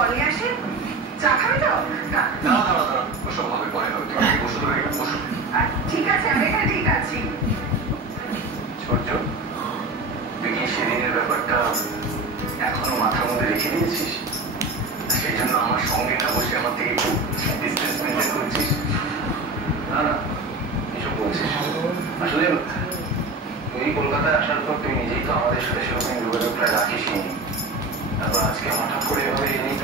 জল নিয়ে আসি। চা খাবি তো? না ওসব হবে, পরে হবে। বসো তো, বসো। ঠিক আছে, আমি এখানে ঠিক আছি। সূর্য, তুই কি সেদিনের ব্যাপারটা এখনো মাথার মধ্যে রেখে দিয়েছিস? সেই জন্য আমার সঙ্গে না বসে আমার থেকে একটু ডিস্টেন্স মেনটেন করছিস? না এসব বলছিস আসলে তুই কলকাতায় আসার পর তুই নিজেই তো আমাদের সাথে সেরকম যোগাযোগ প্রায় রাখিস নি। তারপর আজকে হঠাৎ করে এভাবে এলি,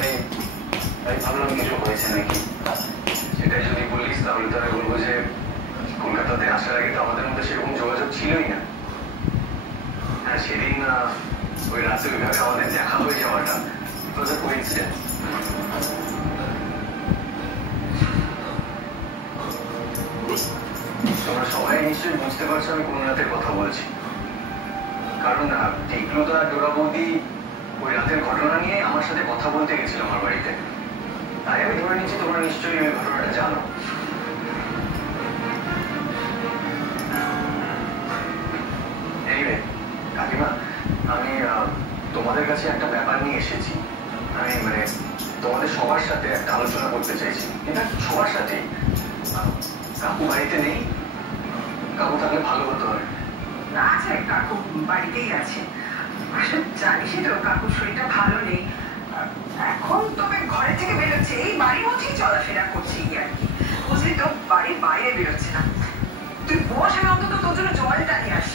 তাই ভাবলাম কিছু হয়েছে নাকি। সেটাই যদি বলিস তাহলে তো আমি বলবো যে কলকাতাতে আসার আগে তো আমাদের মধ্যে সেরকম যোগাযোগ ছিলই না। হ্যাঁ, সেদিন ওই রাতে ওইভাবে আমাদের দেখা হয়ে যাওয়াটা কোইন্সিডেন্স। তোমরা সবাই নিশ্চয়ই বুঝতে পারছো আমি কোন রাতের কথা বলছি, কারণ টিকলুদা আর ডোরা বৌদি ওই রাতের ঘটনা নিয়ে আমার সাথে কথা বলতে গেছিল আমার বাড়িতে। তাই আমি ধরে নিচ্ছি তোমরা নিশ্চয়ই ওই ঘটনাটা জানো। কাকিমা, আমি তোমাদের কাছে একটা ব্যাপার নিয়ে এসেছি। আমি তোমাদের সবার সাথে একটা আলোচনা করতে চাইছি। এটা সবার সাথে। কাকু বাড়িতে নেই? কাকু থাকলে ভালো হতো। আছে, কাকু বাড়িতেই আছে। আসলে জানিসই তো কাকুর শরীরটা ভালো নেই। এখন তবে ঘরে থেকে বেরোচ্ছে, এই বাড়ির মধ্যেই চলাফেরা করছে আর কি। বুঝলি তো, বাড়ির বাইরে বেরোচ্ছে না। তুই বস, আমি অন্তত তোর জন্য জলটা নিয়ে আসি।